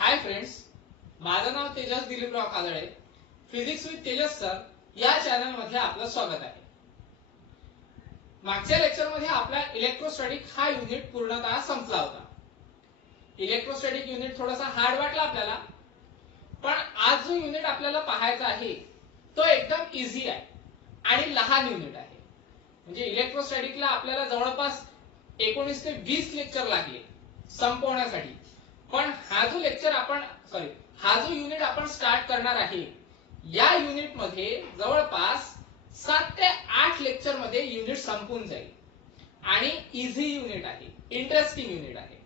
हाय friends, माझं नाव Tejas Diliprao Kajale. Physics with Tejas sir या चॅनल मध्ये आपलं स्वागत आहे. मागच्या लेक्चर मध्ये आपला इलेक्ट्रोस्टॅटिक हा युनिट पूर्णतः संपला होता. इलेक्ट्रोस्टॅटिक युनिट थोडासा हार्ड वाटला आपल्याला, पण आज जो युनिट आपल्याला पाहायचा आहे तो एकदम इझी आहे आणि लहान युनिट आहे. म्हणजे इलेक्ट्रोस्टॅटिकला आपल्याला जवळपास 19 ते 20 लेक्चर लागले संपवण्यासाठी, पण हा जो युनिट आपण स्टार्ट करणार आहे या युनिट मध्ये जवळपास 7 ते 8 लेक्चर मध्ये युनिट संपून जाईल आणि इझी युनिट आहे, इंटरेस्टिंग युनिट आहे.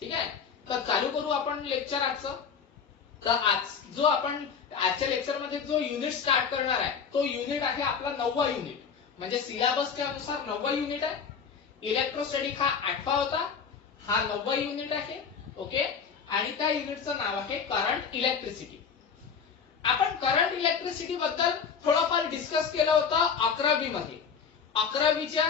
ठीक आहे, तर चालू करू आपण लेक्चर आजचं. तर आजच्या लेक्चर मध्ये जो युनिट स्टार्ट करणार आहे तो युनिट आहे आपला 9वा युनिट. म्हणजे सिलेबसच्या अनुसार 9वा युनिट आहे. इलेक्ट्रोस्टॅटिक हा 8वा होता, हा 9वा युनिट आहे. ओके, आणि त्या युनिटचं नाव आहे करंट इलेक्ट्रिसिटी. आपण करंट इलेक्ट्रिसिटी बद्दल थोडंफार डिस्कस केलं होतं 11वी मध्ये. 11वीच्या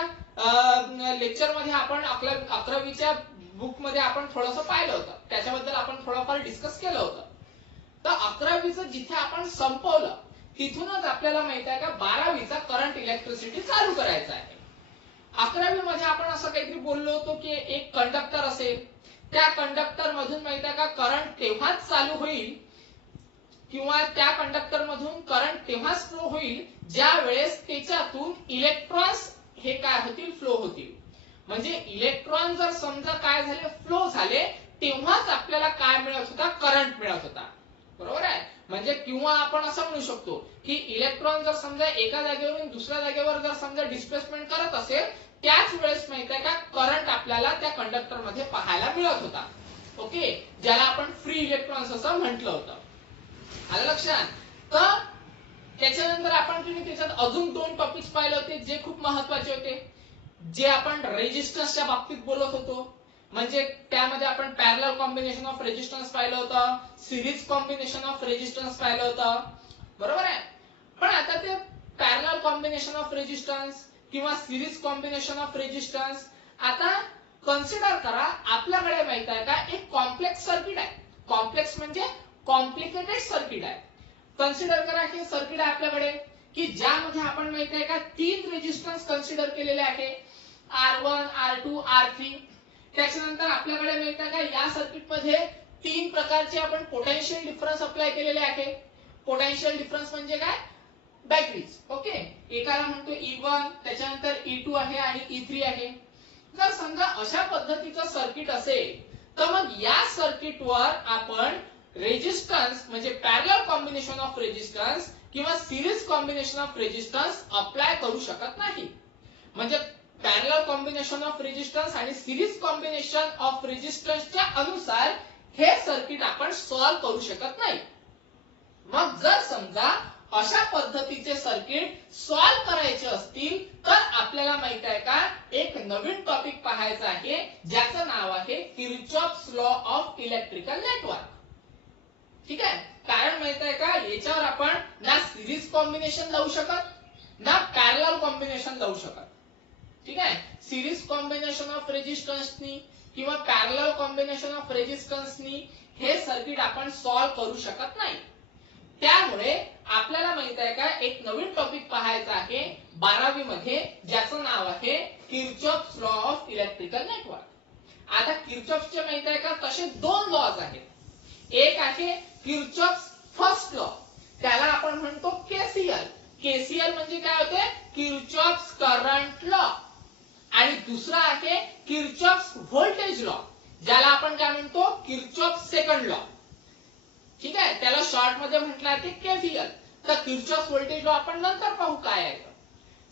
लेक्चर मध्ये आपण 11वीच्या बुक मध्ये आपण थोडंसं पाहिलं होतं, त्याच्याबद्दल आपण थोडंफार डिस्कस केलं होतं. तर 11वीचं जिथे आपण संपवलं तिथूनच आपल्याला माहित आहे का 12वीचा करंट इलेक्ट्रिसिटी चालू करायचा आहे. 11वी मध्ये आपण असं काहीतरी बोललो होतो की एक कंडक्टर असेल, त्या कंडक्टर मधून माहित आहे का करंट तेव्हाच चालू होईल किंवा त्या कंडक्टर मधून करंट तेव्हाच फ्लो होईल ज्या वेळेस त्याच्यातून इलेक्ट्रॉन्स हे काय होतील, फ्लो होतील. म्हणजे इलेक्ट्रॉन जर समजा काय झाले, फ्लो झाले, तेव्हाच आपल्याला काय मिळत होता, करंट मिळत होता. बरोबर आहे. म्हणजे किंवा आपण असं म्हणू शकतो की इलेक्ट्रॉन जर समजा एका जागेवरून दुसऱ्या जागेवर जर समजा डिस्प्लेसमेंट करत असेल, त्याच वेळेस माहित आहे का करंट आपल्याला त्या कंडक्टर मध्ये पाहायला मिळत होता. ओके, ज्याला आपण फ्री इलेक्ट्रॉन्स असं म्हटलं होतं. आलं लक्षात? तर त्याच्यानंतर आपण त्याच्यात अजून 2 टॉपिक्स पाहिले होते जे खूप महत्त्वाचे होते, जे आपण रेजिस्टन्सच्या बाबतीत बोलत होतो. म्हणजे त्यामध्ये आपण पॅरलल कॉम्बिनेशन ऑफ रेजिस्टन्स पाहिलं होतं, सिरीज कॉम्बिनेशन ऑफ रेजिस्टन्स पाहिलं होतं. बरोबर आहे. पण आता ते पॅरलल कॉम्बिनेशन ऑफ रेजिस्टन्स किंवा सिरीज कॉम्बिनेशन ऑफ रेजिस्टन्स आता कन्सिडर करा, आपल्याकडे माहित आहे का एक कॉम्प्लेक्स सर्किट आहे. कॉम्प्लेक्स म्हणजे कॉम्प्लिकेटेड सर्किट आहे. कन्सिडर करा हे सर्किट आहे आपल्याकडे की ज्यामध्ये आपण माहित आहे का 3 रेजिस्टन्स कन्सिडर केलेले आहे, R1, R2, R3. त्याच्यानंतर आपल्याकडे माहित आहे का या सर्किट मध्ये 3 प्रकारचे आपण पोटेन्शियल डिफरन्स अप्लाय केलेले आहे. पोटेन्शियल डिफरन्स म्हणजे काय, बॅटरीज. ओके, एकाला म्हणतो E1, त्याच्यानंतर E2 आहे आणि E3 आहे. जर समजा अशा पद्धतीचं सर्किट असेल तर मग या सर्किटवर आपण रेजिस्टन्स म्हणजे पॅरलल कॉम्बिनेशन ऑफ रेजिस्टन्स किंवा series combination of resistance apply करू शकत नाही. म्हणजे पॅरलल कॉम्बिनेशन ऑफ रेजिस्टन्स आणि सिरीज कॉम्बिनेशन ऑफ रेजिस्टन्सच्या अनुसार हे सर्किट आपण सॉल्व्ह करू शकत नाही. मग जर समजा अशा पद्धतीचे सर्किट सॉल्व्ह करायचे असतील तर आपल्याला माहित आहे का एक नवीन टॉपिक पाहायचा आहे ज्याचं नाव आहे Kirchhoff's law of electrical network. ठीक आहे, कारण माहित आहे का याच्यावर आपण ना सिरीज कॉम्बिनेशन लावू शकत ना पॅरलल कॉम्बिनेशन लावू शकत. ठीक आहे, सिरीज कॉम्बिनेशन ऑफ रेजिस्टन्सनी किंवा पॅरलल कॉम्बिनेशन ऑफ रेजिस्टन्सनी हे सर्किट आपण सॉल्व्ह करू शकत नाही. त्यामुळे आपल्याला माहित आहे का एक नवीन टॉपिक पाहायचा आहे 12वी मध्ये ज्याचं नाव आहे Kirchhoff's law of electrical network. आता किर्चॉफचे माहित आहे का तसे 2 लॉज आहेत. एक आहे किर्चॉफ्स फर्स्ट लॉ, त्याला आपण म्हणतो केसीएल. केसीएल म्हणजे काय होते, किर्चॉफ्स करंट लॉ. आणि दुसरा आहे किर्चॉफ्स व्होल्टेज लॉ, ज्याला आपण काय म्हणतो, किर्चॉफ्स सेकंड लॉ. ठीक आहे, त्याला शॉर्ट मध्ये म्हटलं आहे केव्हीएल. तर किर्चॉफ्स व्होल्टेज लॉ आपण नंतर पाहू काय आहे.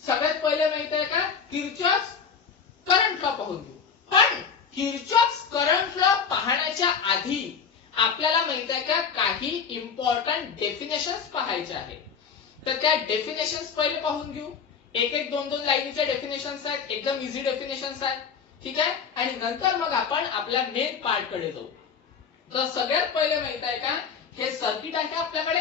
सगळ्यात पहिले माहित आहे का किर्चॉफ्स करंट लॉ पाहून घेऊ. पण किर्चॉफ्स करंट लॉ पाहण्याच्या आधी आपल्याला माहित आहे का काही इम्पॉर्टंट डेफिनेशन्स पाहायचे आहेत. तर त्या डेफिनेशन्स पहिले पाहून घेऊ. एक 2 लाईनीच्या डेफिनेशन्स आहेत, एकदम इझी डेफिनेशन्स आहेत. ठीक आहे, आणि नंतर मग आपण आपल्या मेन पार्ट कडे जाऊ. तर सगळ्यात पहिले माहित आहे का हे सर्किट आहे आपल्याकडे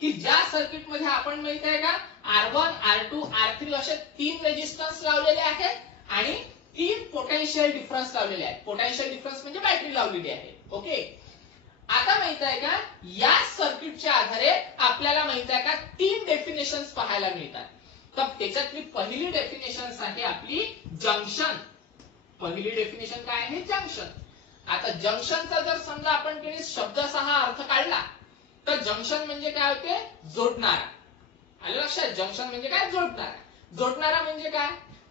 की ज्या सर्किट मध्ये आपण माहित आहे का R1, R2, R3 असे 3 रेजिस्टन्स लावलेले आहेत आणि 3 पोटेन्शियल डिफरन्स लावलेले आहेत. पोटेन्शियल डिफरन्स म्हणजे बॅटरी लावलेली आहे. ओके, आता माहित आहे का या सर्किटच्या आधारे आपल्याला माहित आहे का 3 डेफिनेशन्स पाहायला मिळतात. तर त्याच्यातली पहिली डेफिनेशन आहे आपली जंक्शन. पहिली डेफिनेशन काय आहे? जंक्शन. आता जंक्शनचा जर समजा आपण शब्दाचा हा अर्थ काढला तर जंक्शन म्हणजे काय होते? जोडणारा. आलं लक्षात? जंक्शन म्हणजे काय? जोडणारा. जोडणारा म्हणजे काय?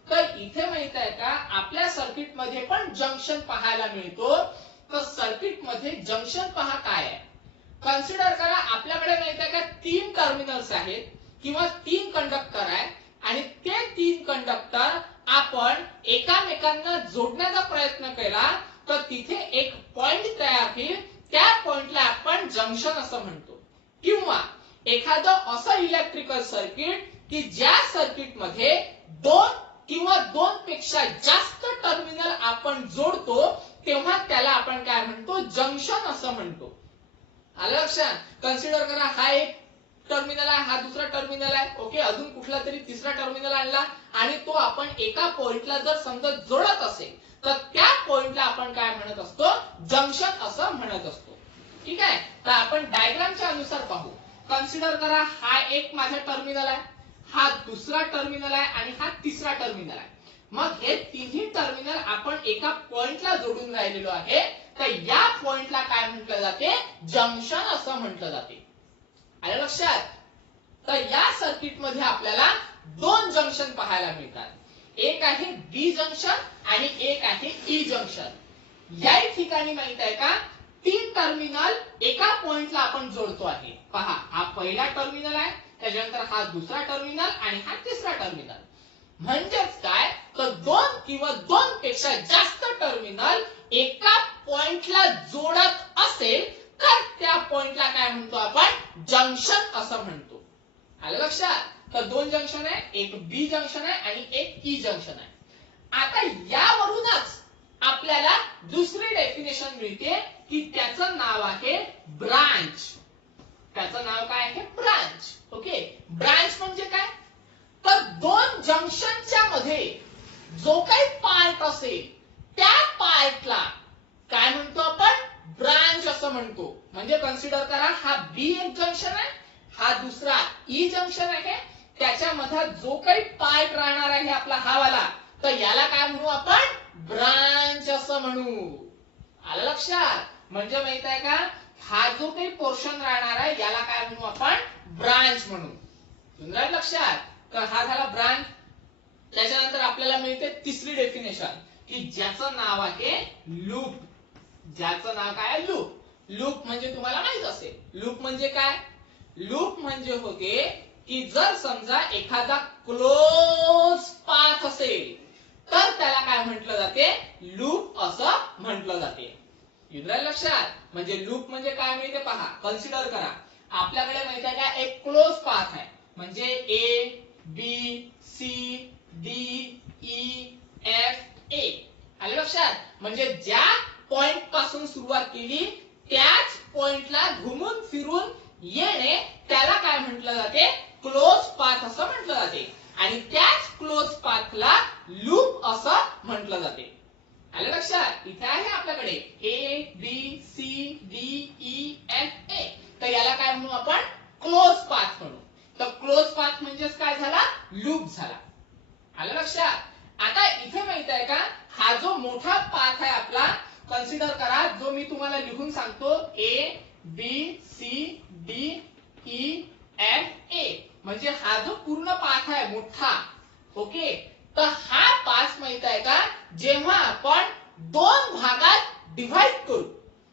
तर इथे माहित आहे का आपल्या सर्किट मध्ये पण जंक्शन पाहायला मिळतो. तर सर्किट मध्ये जंक्शन पहा काय आहे. कन्सिडर करा आपल्याकडे माहित आहे का 3 टर्मिनल्स आहेत किंवा 3 कंडक्टर आहेत आणि ते 3 कंडक्टर आपण एकामेकांना जोडण्याचा प्रयत्न केला तर तिथे एक पॉइंट तयार होईल. त्या पॉइंटला आपण जंक्शन असं म्हणतो. किंवा एखादं असं इलेक्ट्रिकल सर्किट की ज्या सर्किट मध्ये 2 किंवा 2 पेक्षा जास्त टर्मिनल आपण जोडतो तेव्हा त्याला आपण काय म्हणतो? जंक्शन असं म्हणतो. आलं लक्षात? कन्सिडर करा हा एक टर्मिनल आहे, हा दुसरा टर्मिनल आहे. ओके, अजून कुठला तरी तिसरा टर्मिनल आणला आणि तो आपण एका पॉइंटला जर समजा जोडत असेल तर त्या पॉइंटला आपण काय म्हणत असतो? जंक्शन असं म्हणत असतो. ठीक आहे. तर आपण डायग्रामच्या अनुसार पाहू. कन्सिडर करा हा एक माझा टर्मिनल आहे, हा दुसरा टर्मिनल आहे आणि हा तिसरा टर्मिनल आहे. मग हे तिन्ही टर्मिनल आपण एका पॉइंटला जोडून राहिलेलो आहे. तर या पॉइंटला काय म्हटलं जाते? जंक्शन असं म्हटलं जाते. आलं लक्षात? तर या सर्किट मध्ये आपल्याला 2 जंक्शन पाहायला मिळतात. एक आहे बी जंक्शन आणि एक आहे ई जंक्शन. या ठिकाणी माहित आहे का 3 टर्मिनल एका पॉइंटला आपण जोडतो आहे. पहा हा पहिला टर्मिनल आहे, त्याच्यानंतर हा दुसरा टर्मिनल आणि हा तिसरा टर्मिनल. म्हणजेच काय? तर 2 किंवा 2 पेक्षा जास्त टर्मिनल एका पॉइंटला जोडत असेल तर त्या पॉइंटला काय म्हणतो आपण? जंक्शन असं म्हणतो. आलं लक्षात? तर 2 जंक्शन आहे, एक बी जंक्शन आहे आणि एक ई जंक्शन आहे. आता यावरूनच आपल्याला दुसरी डेफिनेशन मिळते की त्याचं नाव आहे ब्रांच. त्याचं नाव काय आहे? ब्रांच. ओके, ब्रांच म्हणजे काय? तर 2 जंक्शनच्या मध्ये जो काही पार्ट असेल त्या पार्टला काय म्हणतो आपण? ब्रांच असं म्हणतो. म्हणजे कन्सिडर करा हा बी एक जंक्शन आहे, हा दुसरा ई जंक्शन आहे. त्याच्यामध्ये जो काही पार्ट राहणार आहे आपला हा वाला, तर याला काय म्हणू आपण? ब्रांच असं म्हणू. आलं लक्षात? म्हणजे माहित आहे का हा जो काही पोर्शन राहणार आहे याला काय म्हणू आपण? ब्रांच म्हणू. तुमच्या लक्षात? तर हा झाला ब्रांच. त्याच्यानंतर आपल्याला मिळते तिसरी डेफिनेशन की ज्याचं नाव आहे लूप. ज्याचं नाव काय आहे? लूप. लूप म्हणजे तुम्हाला माहित असेल लूप म्हणजे काय? लूप म्हणजे होते की जर समजा एखादा क्लोज पाथ असेल तर त्याला काय म्हटलं जाते? लूप असं म्हटलं जाते. युद्ध लक्षात? म्हणजे लूप म्हणजे काय मिळते पहा. कन्सिडर करा आपल्याकडे माहिती आहे का एक क्लोज पाथ आहे. म्हणजे A B C D E F A. आलं लक्षात? म्हणजे ज्या पॉइंट पासून सुरुवात केली त्याच पॉइंटला घुमून फिरून येणे त्याला काय म्हटलं जाते? क्लोज पाथ असं म्हटलं जाते. आणि त्याच क्लोज पाथला लूप असं म्हटलं जाते. आलं लक्षात? इथे आहे आपल्याकडे A B C D E F A. तर याला काय म्हणू आपण? क्लोज पाथ म्हणू. तर क्लोज पाथ म्हणजेच काय झाला? लूप झाला. आलं लक्षात? आता इथे माहित आहे का हा जो मोठा पाथ आहे आपला, कन्सिडर करा जो मी तुम्हाला लिहून सांगतो A B C D E F A. म्हणजे हा जो पूर्ण पाथ आहे मोठा. ओके, तर हा पाथ माहित आहे का जेव्हा आपण 2 भागात डिव्हाइड करू.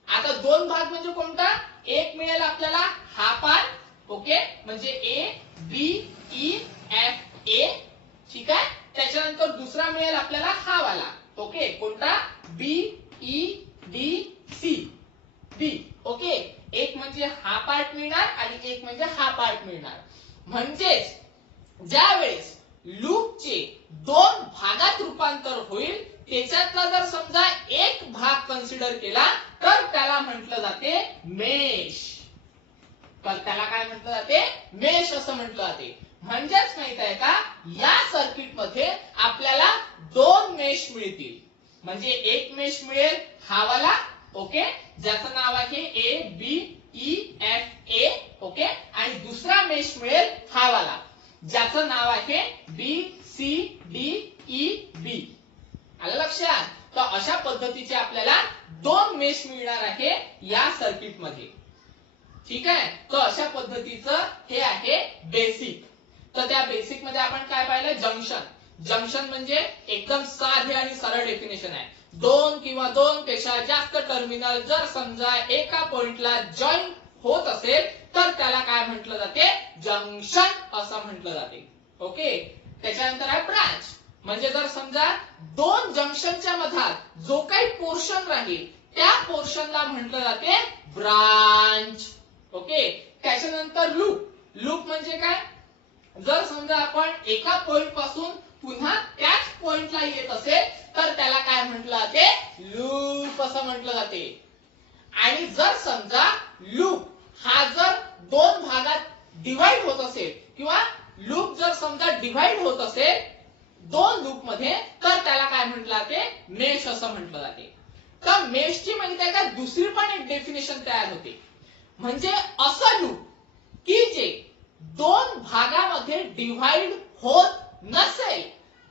आता 2 भाग म्हणजे कोणता? एक मिळेल आपल्याला हा पाथ. ओके, म्हणजे ए बी ई एफ ए. ठीक आहे. त्याच्यानंतर दुसरा मिळेल आपल्याला हा वाला. ओके, कोणता? B E D C B. Okay, एक म्हणजे हा पार्ट मिळणार आणि एक म्हणजे हा पार्ट मिळणार. म्हणजेच ज्या वेळेस लूपचे 2 भागात रूपांतर होईल त्याच्यातला जर समजा एक भाग कन्सिडर केला तर त्याला म्हटलं जाते मेश. तर त्याला काय म्हटलं जाते? मेश असं म्हटलं जाते. म्हणजेच माहित आहे का या सर्किट मध्ये आपल्याला 2 मेश मिळतील. म्हणजे एक मेश मिळेल हा वाला ओके, ज्याचं नाव आहे A B E F A, okay, आणि दुसरा मेश मिळेल हा वाला ज्याचं नाव आहे B C D E B. आलं लक्षात? तर अशा पद्धतीचे आपल्याला दोन मेश मिळणार आहे या सर्किट मध्ये. ठीक आहे, तर अशा पद्धतीचं हे आहे बेसिक. तर त्या बेसिक मध्ये आपण काय पाहिलं? जंक्शन. जंक्शन म्हणजे एकदम साधे आणि सरळ डेफिनेशन आहे. दोन किंवा दोन पेक्षा जास्त टर्मिनल जर समजा एका पॉइंटला जॉईन होत असेल तर त्याला काय म्हटलं जाते? जंक्शन असं म्हटलं जाते. ओके, त्याच्यानंतर आहे ब्रांच. म्हणजे जर समजा दोन जंक्शनच्या मधात जो काही पोर्शन राहील त्या पोर्शनला म्हटलं जाते ब्रांच. ओके, त्याच्यानंतर लूप. लूप म्हणजे काय? जर समजा आपण एका पॉइंट पासून पुन्हा त्याच पॉइंटला येत असेल तर त्याला काय म्हटलं जाते? लूप असं म्हटलं जाते. आणि जर समजा लूप हा जर दोन भागात डिवाइड होत असेल किंवा लूप जर समजा डिवाइड होत असेल दोन लूप मध्ये तर त्याला काय म्हटलं जाते? मेश असं म्हटलं जाते. तर मेशची माहिती आहे का दुसरी पण एक डेफिनेशन तयार होते. म्हणजे असं लूप की जे दोन भागामध्ये डिवाइड होत नसेल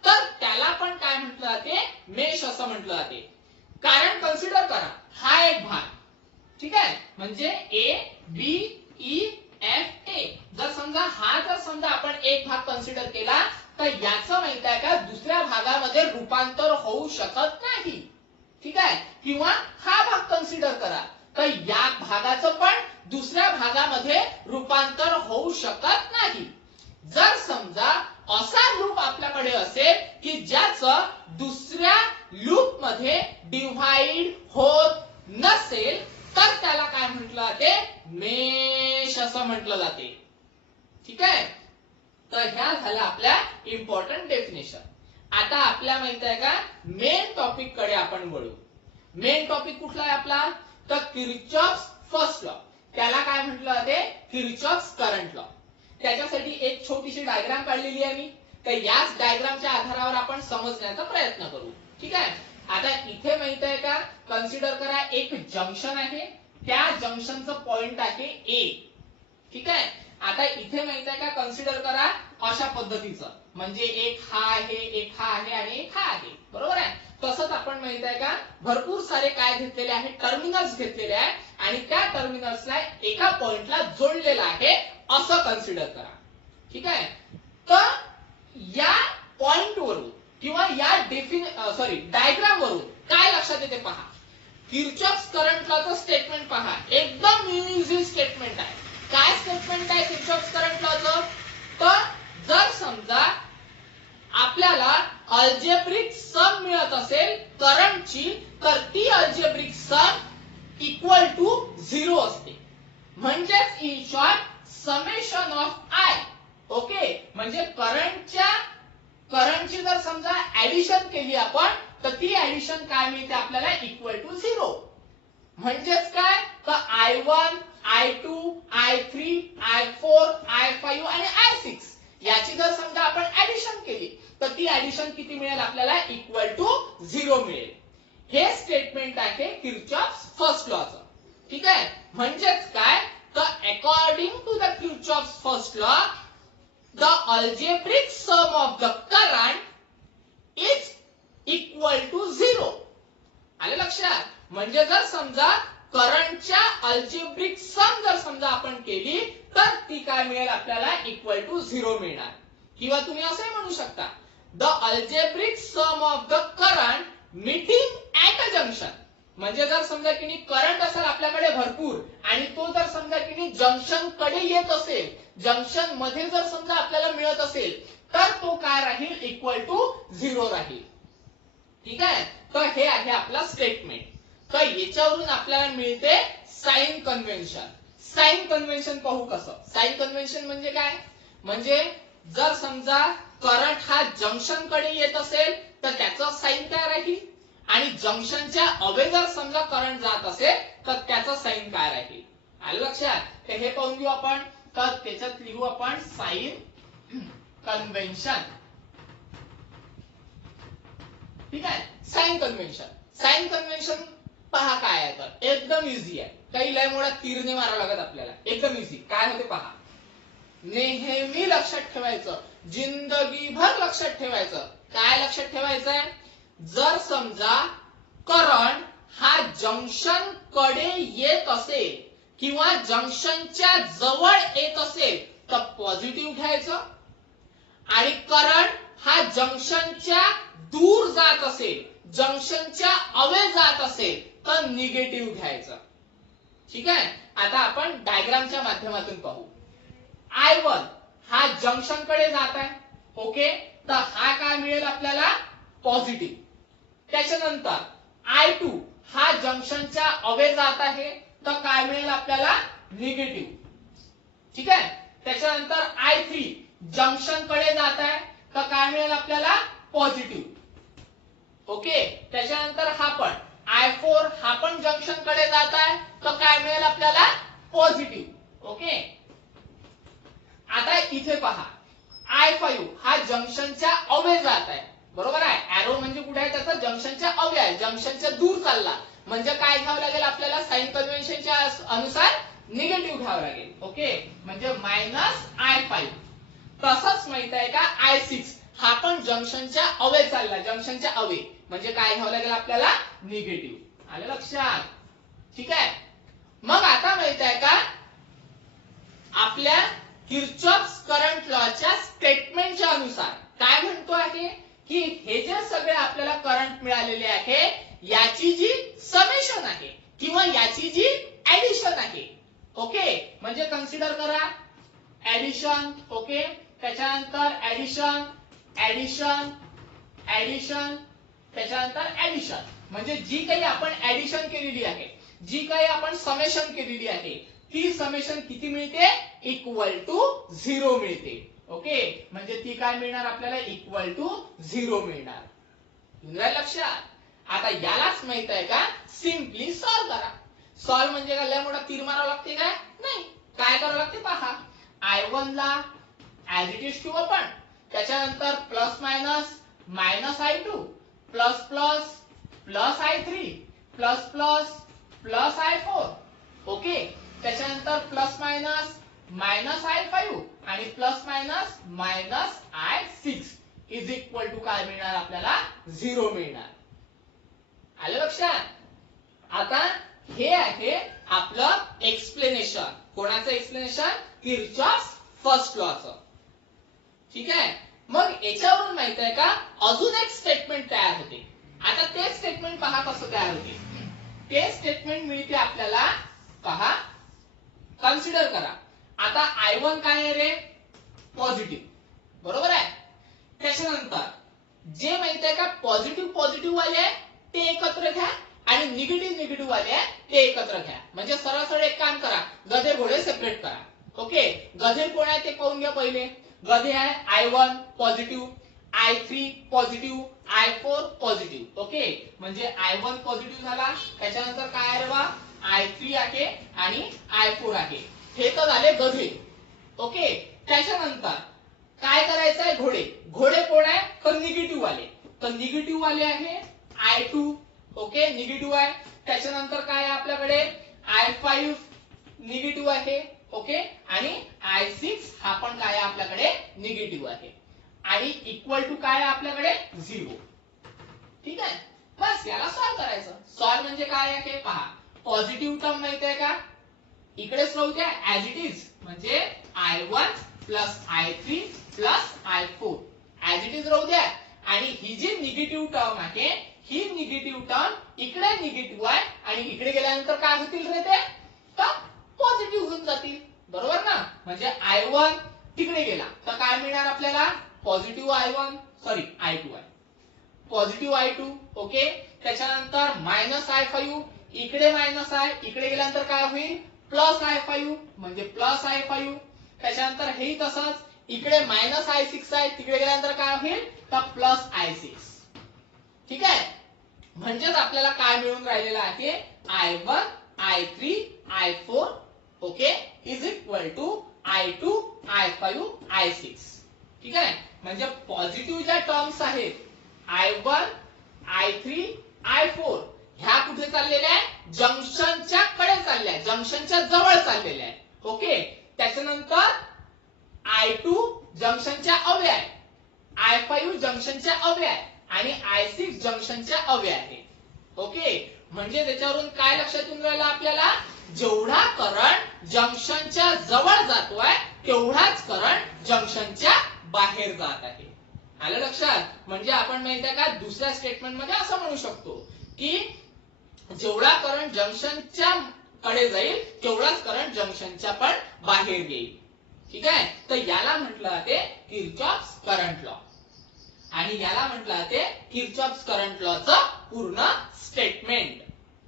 तर त्याला पण काय म्हटलं जाते? मेश असं म्हटलं जाते. कारण कन्सिडर करा हा एक भाग, ठीक आहे, म्हणजे ए बी ई एफ ए. जर समजा हा जर समजा आपण एक भाग कन्सिडर केला तर याचं माहित आहे का दुसऱ्या भागामध्ये रूपांतर होऊ शकत नाही. ठीक आहे, किंवा हा भाग कन्सिडर करा तर या भागाचं पण दुसऱ्या भागामध्ये रूपांतर होऊ शकत नाही. जर समजा असा लूप आपल्याकडे असेल की ज्याचं दुसऱ्या लूप मध्ये डिव्हाइड होत नसेल तर त्याला काय म्हटलं जाते? मेश असं म्हटलं जाते. ठीक आहे, तर ह्या झाल्या आपल्या इम्पॉर्टंट डेफिनेशन. आता आपल्या माहित आहे का मेन टॉपिक कडे आपण वळू. मेन टॉपिक कुठला आहे आपला? तर किर्चॉफ्स फर्स्ट लॉ. त्याला काय म्हटलं जाते? Kirchhoff's current law. त्याच्यासाठी एक छोटीशी डायग्राम काढलेली आहे मी. तर याच डायग्रामच्या आधारावर आपण समजण्याचा प्रयत्न करू. ठीक आहे, आता इथे माहित आहे का कन्सिडर करा एक जंक्शन आहे. त्या जंक्शनचं पॉइंट आहे ए. ठीक आहे, आता इथे माहित आहे का कन्सिडर करा अशा पद्धतीचं. म्हणजे एक हा आहे, एक हा आहे आणि एक हा आहे. बरोबर आहे? तसंच आपण माहित आहे का भरपूर सारे काय घेतलेले आहे? टर्मिनल्स घेतलेले आहे आणि त्या टर्मिनल्सला एका पॉइंटला जोडलेलं आहे असं कन्सिडर करा. ठीक आहे, तर या पॉइंट वरून किंवा या डायग्राम वरून काय लक्षात येते पहा. किर्चॉफ्स करंट लॉचं स्टेटमेंट पहा. एकदम इझी स्टेटमेंट आहे. काय स्टेटमेंट आहे किर्चॉफ्स करंट लॉचं? तर जर समजा आपल्याला अल्जेब्रिक सम मिळत असेल करंटची तर ती अल्जेब्रिक सम इक्वल टू 0 असते. म्हणजेच in short summation of I. Okay, म्हणजे करंटची जर समजा ऍडिशन केली आपण तर ती ऍडिशन काय मिळते आपल्याला? Equal to 0. म्हणजेच काय? तर I1 I2 I3 I4 I5 आणि I6 याची जर समजा आपण ऍडिशन केली तर ती ऍडिशन किती मिळेल आपल्याला? इक्वल टू 0 मिळेल. हे स्टेटमेंट आहे किर्चॉफ्स फर्स्ट लॉचं. ठीक आहे, म्हणजेच काय? तर according to the Kirchhoff's first law the algebraic sum of the current is equal to 0. आले लक्षात? म्हणजे जर समजा करंटच्या अल्जेब्रिक सम जर समजा आपण केली तर ती काय मिळेल आपल्याला? इक्वल टू 0 मिळणार. किंवा तुम्ही असंही म्हणू शकता the algebraic sum of the current meeting at a junction. म्हणजे जर समजा की करंट असेल आपल्याकडे भरपूर आणि तो जर समजा की जंक्शन कडे येत असेल, जंक्शन मध्ये जर समजा आपल्याला मिळत असेल तर तो काय राहील? इक्वल टू 0 राहील. ठीक आहे, तर हे आहे आपला स्टेटमेंट. तर याच्यावरून आपल्याला मिळते साइन कन्व्हेन्शन. साइन कन्व्हेन्शन पाहू कसं. साइन कन्व्हेन्शन म्हणजे काय? म्हणजे जर समजा करंट हा जंक्शन कडे येत असेल तर त्याचं साइन काय राहील आणि जंक्शनच्या अवे जर समजा करंट जात असेल तर त्याचं साइन काय राहील. आलं लक्षात? तर हे पाहून घेऊ आपण. तर त्याच्यात लिहू आपण साइन कन्व्हेन्शन. ठीक आहे, साइन कन्व्हेन्शन. साइन कन्व्हेन्शन पहा काय आहे तर एकदम इझी आहे, काही लय मोठा तीर नाही मारावं लागत आपल्याला, एकदम इझी. काय होते पहा, नेहमी लक्षात ठेवायचं, जिंदगीभर लक्षात ठेवायचं. काय लक्षात ठेवायचंय, जर समजा करंट हा जंक्शन कडे येत असेल किंवा जंक्शनच्या जवळ येत असेल तर पॉझिटिव्ह घ्यायचं, आणि करंट हा जंक्शनच्या दूर जात असेल, जंक्शनच्या अवे जात असेल तर निगेटिव्ह घ्यायचं. ठीक आहे. आता आपण डायग्रामच्या माध्यमातून पाहू. I1 हा जंक्शन कडे जात आहे, ओके, तर हा काय मिळेल आपल्याला, पॉझिटिव्ह. त्याच्यानंतर I2 हा जंक्शनच्या अवे जात आहे तर काय मिळेल आपल्याला, निगेटिव्ह. ठीक आहे. त्याच्यानंतर I3 जंक्शन कडे जात आहे तर काय मिळेल आपल्याला, पॉझिटिव्ह. ओके. त्याच्यानंतर हा पण I4 हा पण जंक्शन कडे जात आहे तर काय मिळेल आपल्याला, पॉझिटिव्ह. ओके. आता इथे पहा, I5 हा जंक्शनच्या अवे जात आहे, बरोबर आहे. एरो म्हणजे कुठे आहे त्याचा, जंक्शनच्या अवे आहे, जंक्शनच्या दूर चालला, म्हणजे काय घ्यावं लागेल आपल्याला, साइन कन्व्हेन्शनच्या अनुसार निगेटिव्ह घ्यावं लागेल. ओके, म्हणजे -I5. तसंच माहित आहे का, I6 हा पण जंक्शनच्या अवे चालला, जंक्शनच्या अवे, म्हणजे काय घ्यावं लागेल आपल्याला, निगेटिव्ह. आलं लक्षात. ठीक आहे. मग आता माहित आहे का, आपल्या किर्चॉफ्स करंट लॉच्या स्टेटमेंटच्या अनुसार काय म्हणतो आहे की हे जे सगळे आपल्याला करंट मिळालेले आहे याची जी समेशन आहे किंवा याची जी ऍडिशन आहे, ओके, म्हणजे कन्सिडर करा ऍडिशन. ओके. त्याच्यानंतर ऍडिशन, ऍडिशन, ऍडिशन, त्याच्यानंतर ऍडिशन, म्हणजे जी काही आपण ऍडिशन केलेली आहे, जी काही आपण समेशन केलेली आहे, ती समेशन किती मिळते, इक्वल टू 0 मिळते. ओके, म्हणजे ती काय मिळणार आपल्याला, इक्वल टू 0 मिळणार. लक्षात. आता यालाच माहित आहे का, सिम्पली सॉल्व करा. सॉल्व म्हणजे काय, लय मोठा तीर मारावं लागते काय, नाही. काय करावं लागते पहा, I1 ला as it is to open, त्याच्यानंतर plus minus, minus I2, plus plus, plus I3, plus plus, plus I4. Okay. त्याच्यानंतर प्लस मायनस, मायनस I5 आणि plus minus, minus I6 is equal to काय मिळणार आपल्याला, 0 मिळणार. आलं लक्षात. आता हे आहे आपलं एक्सप्लेनेशन. कोणाचं एक्सप्लेनेशन, किर्चॉफ्स फर्स्ट लॉचं. ठीक आहे. मग याच्यावरून माहित आहे का, अजून एक स्टेटमेंट तयार होते. आता ते स्टेटमेंट पहा कसं तयार होते. ते स्टेटमेंट मिळते आपल्याला, पहा, कन्सिडर करा. आता I1 काय आहे रे, पॉझिटिव्ह, बरोबर आहे. त्याच्यानंतर जे माहित आहे का, पॉझिटिव्ह पॉझिटिव्ह वाले ते एकत्र घ्या आणि निगेटिव्ह निगेटिव्ह वाले ते एकत्र घ्या. म्हणजे सरळ सरळ एक काम करा, गधे घोडे सेपरेट करा. ओके. गधे कोण आहे ते पाहून घ्या पहिले. गधे आहे I1 positive, I3 positive, I4 positive. Okay, म्हणजे I1 पॉझिटिव्ह झाला, त्याच्यानंतर काय आहे बा, I3 आहे आणि I4 आहे. हे तर झाले गधे. ओके. त्याच्यानंतर काय करायचंय, घोडे. घोडे कोण आहे, तर निगेटिव्ह वाले. तर निगेटिव्ह वाले आहे I2. ओके, निगेटिव्ह आहे. त्याच्यानंतर काय आहे आपल्याकडे, I5 निगेटिव्ह आहे. ओके, आणि I6 हा पण काय आहे आपल्याकडे, निगेटिव्ह आहे. आणि इक्वल टू काय आहे आपल्याकडे, 0. ठीक आहे. बस याला सॉल्व करायचं. सॉल्व म्हणजे काय आहे पहा, पॉझिटिव्ह टर्म माहिती आहे का, इकडेच राहू द्या ऍज इट इज, म्हणजे I1 plus I3 plus I4 as it is राहू द्या. आणि ही जी निगेटिव्ह टर्म आहे, ही निगेटिव्ह टर्म इकडे निगेटिव्ह आहे आणि इकडे गेल्यानंतर काय होतील रे ते, तर पॉझिटिव्ह होऊन जातील, बरोबर ना. म्हणजे I1 तिकडे गेला तर काय मिळणार आपल्याला, पॉझिटिव्ह I1, सॉरी I2 आहे, पॉझिटिव्ह I2. ओके. त्याच्यानंतर मायनस I5, इकडे मायनस आहे, इकडे गेल्यानंतर काय होईल, प्लस I5, म्हणजे प्लस I5. त्याच्यानंतर हे तसंच, इकडे मायनस I6 आहे, तिकडे गेल्यानंतर काय होईल, तर प्लस I6. ठीक आहे. म्हणजेच आपल्याला काय मिळून राहिलेलं आहे, I1, I3, I4 okay is equal to I2, I5, I6. ठीक आहे. म्हणजे पॉझिटिव्ह ज्या टर्म्स आहेत I1, I3, I4 ह्या कुठे चाललेल्या आहेत, दाखवलेले आहे. ओके, त्याच्यानंतर I2 जंक्शनच्या अवे आहे, I5 जंक्शनच्या अवे आहे आणि I6 जंक्शनच्या अवे आहे. ओके, म्हणजे त्याच्यावरून काय लक्षात येऊन राहिलं आपल्याला, जेवढा करंट जंक्शनच्या जवळ जातोय तेवढाच करंट जंक्शनच्या बाहेर जात आहे. आलं लक्षात? म्हणजे आपण माहिती आहे का, दुसऱ्या स्टेटमेंट मध्ये असं म्हणू शकतो की जेवढा करंट जंक्शनच्या कडे जाईल तेवढाच करंट जंक्शनच्या पण बाहेर येईल. ठीक आहे, तर याला म्हटलं जाते किर्चॉफ्स करंट लॉ आणि याला म्हटलं जाते किर्चॉफ्स करंट लॉचं पूर्ण स्टेटमेंट,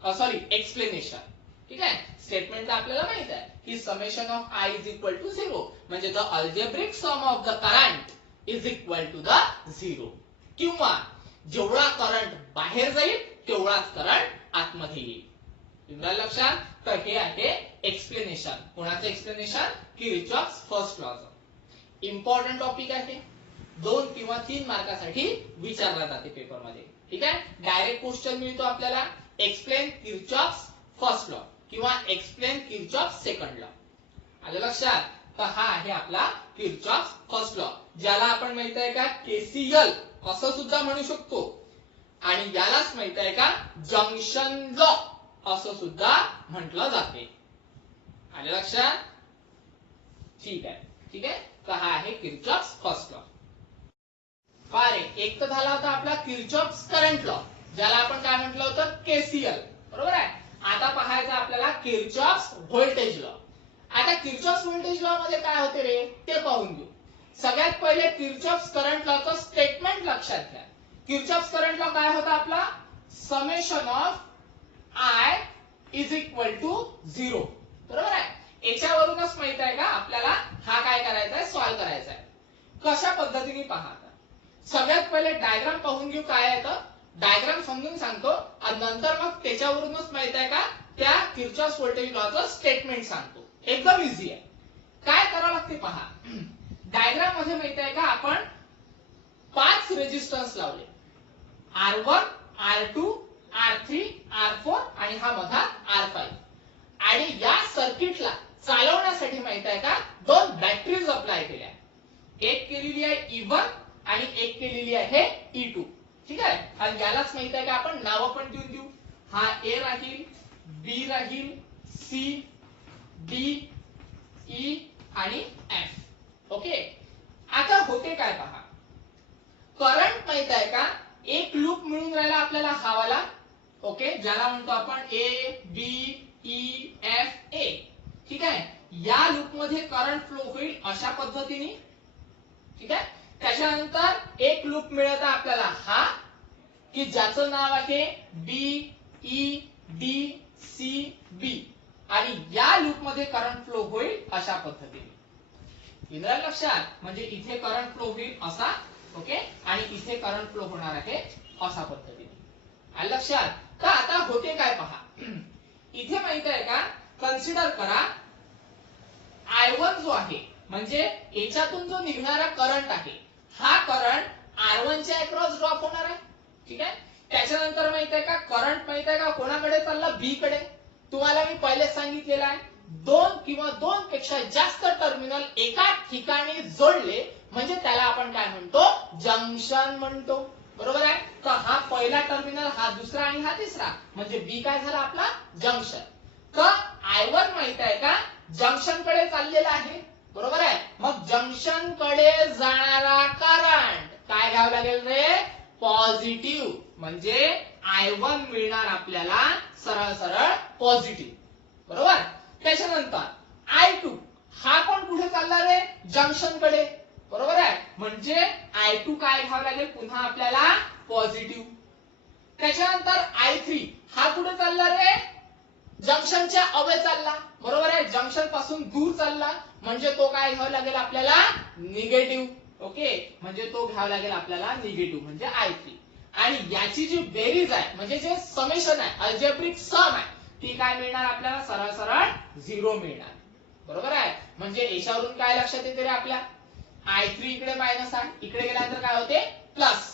सॉरी एक्सप्लेनेशन. ठीक आहे, स्टेटमेंट तर आपल्याला माहित आहे की summation of I is equal to 0 म्हणजे the algebraic sum of the current is equal to the 0, किंवा जेवढा करंट बाहेर जाईल तेवढाच करंट आतमध्ये येईल. तुम्हाला लक्षात? तर हे आहे एक्सप्लेनेशन. कोणाचं एक्सप्लेनेशन? किर्चॉफ्स फर्स्ट लॉचं. इम्पॉर्टंट टॉपिक आहे, 2 किंवा 3 मार्कासाठी विचारला जाते पेपर मध्ये. ठीक आहे, डायरेक्ट क्वेश्चन मिळतो आपल्याला, एक्सप्लेन किर्चॉफ्स फर्स्ट लॉ किंवा एक्सप्लेन किर्चॉफ्स सेकंड लॉ. आलं लक्षात? तर हा आहे आपला किर्चॉफ्स फर्स्ट लॉ, ज्याला आपण माहित आहे का केसीएल असं सुद्धा म्हणू शकतो आणि यालाच माहित आहे का जंक्शन लॉ असं सुद्धा म्हटलं जाते. आलं लक्षात? ठीक आहे, ठीक आहे, तर हा आहे किर्चॉफ्स फर्स्ट लॉ. पहा रे, एक तर झाला होता आपला किर्चॉफ्स करंट लॉ, ज्याला आपण काय म्हटलं होतं केसीएल, बरोबर आहे. आता पाहायचं आपल्याला किर्चॉफ्स व्होल्टेज लॉ. आता किर्चॉफ्स व्होल्टेज लॉ मध्ये काय होते रे ते पाहून घेऊ. सगळ्यात पहिले किर्चॉफ्स करंट लॉचं स्टेटमेंट लक्षात घ्या. किर्चॉफ्स करंट लॉ काय होता आपला, summation of I is equal to 0, बरोबर आहे. याच्यावरूनच माहित आहे का आपल्याला हा काय करायचा आहे, सॉल्व्ह करायचा आहे. कशा पद्धतीने पहा, सगळ्यात पहिले डायग्राम पाहून घेऊ काय आहे. तर डायग्राम समजून सांगतो आणि नंतर मग त्याच्यावरूनच माहित आहे का त्या किर्चॉफ्स व्होल्टेज लॉचं स्टेटमेंट सांगतो. एकदम इझी आहे. काय करावं लागते पहा. डायग्राम मध्ये माहित आहे का आपण 5 रेजिस्टन्स लावले, R1, R2, R3, R4 आणि हा मधा R5. आणि या सर्किटला चालवण्यासाठी माहित आहे का 2 बॅटरीज अप्लाय केल्या. एक केलेली आहे E1 आणि एक केलेली आहे E2. ठीक आहे, आणि यालाच माहित आहे का आपण नावं पण देऊन देऊ. हा A राहील, B राहील, C, D, E आणि F. ओके, आता होते काय पहा. करंट माहित आहे का एक लूप मिळून राहिला आपल्याला हा वाला. ओके, ज्याला म्हणतो आपण A, B, E, F, A. ठीक आहे, या लूप मध्ये करंट फ्लो होईल अशा पद्धतीने. ठीक आहे, त्याच्यानंतर एक लूप मिळत आपल्याला हा की ज्याचं नाव आहे B, E, D, C, B आणि या लूप मध्ये करंट फ्लो होईल अशा पद्धतीने. इंद्रायला लक्षात? म्हणजे इथे करंट फ्लो होईल असा, ओके, आणि इथे करंट फ्लो होणार आहे अशा पद्धतीने. आलं लक्षात? तर आता होते काय पहा. इथे माहित आहे का, कन्सिडर करा I1 जो आहे म्हणजे याच्यातून जो निघणारा करंट आहे हा करंट R1 च्या अक्रॉस ड्रॉप होणार आहे. ठीक आहे, त्याच्यानंतर माहित आहे का करंट माहित आहे का कोणाकडे चालला, बी कडे. तुम्हाला मी पहिलेच सांगितलेलं आहे 2 किंवा 2 पेक्षा जास्त टर्मिनल एका ठिकाणी जोडले म्हणजे त्याला आपण काय म्हणतो, जंक्शन म्हणतो. बरोबर आहे. तर हा पहिला टर्मिनल, हा दुसरा आणि हा तिसरा, म्हणजे बी काय झाला आपला जंक्शन. तर I1 माहित आहे का जंक्शन कडे चाललेला आहे. बरोबर आहे. मग जंक्शन कडे जाणारा करंट काय घ्यावं लागेल रे, पॉझिटिव्ह. म्हणजे I1 मिळणार आपल्याला सरळ सरळ पॉझिटिव्ह. बरोबर. त्याच्यानंतर I2 हा पण कुठे चालला रे, जंक्शन कडे. बरोबर आहे. म्हणजे I2 काय घ्यावं लागेल पुन्हा आपल्याला, पॉझिटिव्ह. त्याच्यानंतर I3 हा कुठे चालला रे, जंक्शनच्या अवे चालला. बरोबर आहे. जंक्शन पासून दूर चालला म्हणजे तो काय घ्यावा लागेल आपल्याला, निगेटिव्ह. ओके, म्हणजे तो घ्यावा लागेल आपल्याला निगेटिव्ह म्हणजे I3. आणि याची जी बेरीज आहे म्हणजे जे समेशन आहे, अल्जेब्रिक सम आहे, ती काय मिळणार आपल्याला, सरळ सरळ 0 मिळणार. बरोबर आहे. म्हणजे याच्यावरून काय लक्षात येते रे आपल्या, I3 इकडे मायनस आहे, इकडे गेल्यानंतर काय होते प्लस.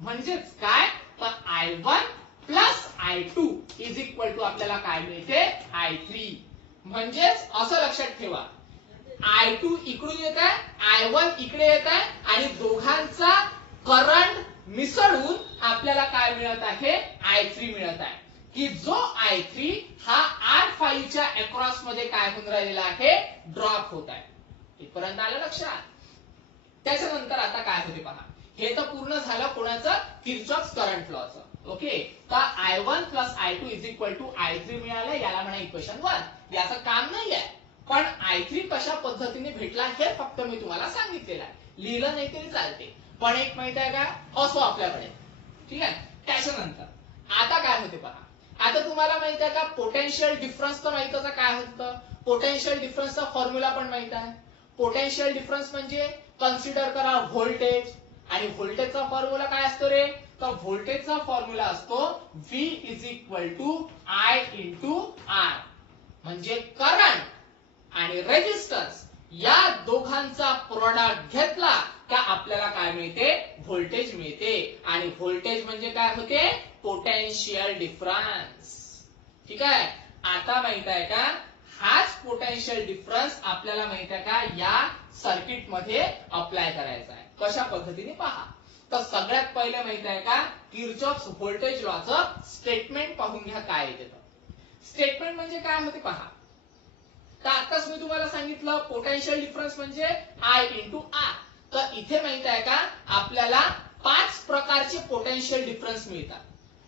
म्हणजेच काय, तर I1 plus I2 is equal to आपल्याला काय मिळते, I3. म्हणजेच असं लक्षात ठेवा, I2 इकडून येत आहे, I1 इकडे येत आहे आणि दोघांचा करंट मिसळून आपल्याला काय मिळत आहे, I3 मिळत आहे, की जो I3 हा R5 च्या अक्रॉस मध्ये काय होऊन राहिलेला आहे, ड्रॉप होत आहे. इथपर्यंत आलं लक्षात. त्याच्यानंतर आता काय होते पहा, हे तर पूर्ण झालं कोणाचं, किर्चॉफ्स करंट लॉचं. ओके, तर I1 plus I2 is equal to I3 मिळालं, याला म्हणा इक्वेशन 1. याचं काम नाही आहे, पण I3 कशा पद्धतीने भेटला हे फक्त मी तुम्हाला सांगितलेलं आहे, लिहिलं नाही तरी चालते. पण एक माहिती आहे का, असो आपल्याकडे, ठीक आहे. त्याच्यानंतर आता काय होते पहा, आता तुम्हाला माहिती आहे का, पोटेन्शियल डिफरन्स तर माहितच आहे काय होतं. पोटेन्शियल डिफरन्सचा फॉर्म्युला पण माहित आहे. पोटेन्शियल डिफरन्स म्हणजे कन्सिडर करा व्होल्टेज, आणि व्होल्टेजचा फॉर्म्युला काय असतो रे, तर व्होल्टेजचा फॉर्म्युला असतो V is equal to I into R. म्हणजे करंट आणि रेजिस्टन्स या दोघांचा प्रोडक्ट घेतला का आपल्याला काय मिळते, व्होल्टेज मिळते. आणि व्होल्टेज म्हणजे काय होते, पोटेन्शियल डिफरन्स. ठीक आहे. आता माहित आहे का, हाच पोटेन्शियल डिफरन्स आपल्याला माहित आहे का, या सर्किट मध्ये अप्लाय करायचा आहे. कशा पद्धतीने पहा, तर सगळ्यात पहिले माहित आहे का, किर्चॉफ्स व्होल्टेज लॉचं स्टेटमेंट पाहून घ्या काय येते. स्टेटमेंट म्हणजे काय होते पहा, तर आताच मी तुम्हाला सांगितलं पोटेन्शियल डिफरन्स म्हणजे I इंटू R. तर इथे माहित आहे का, आपल्याला 5 प्रकारचे पोटेन्शियल डिफरन्स मिळतात.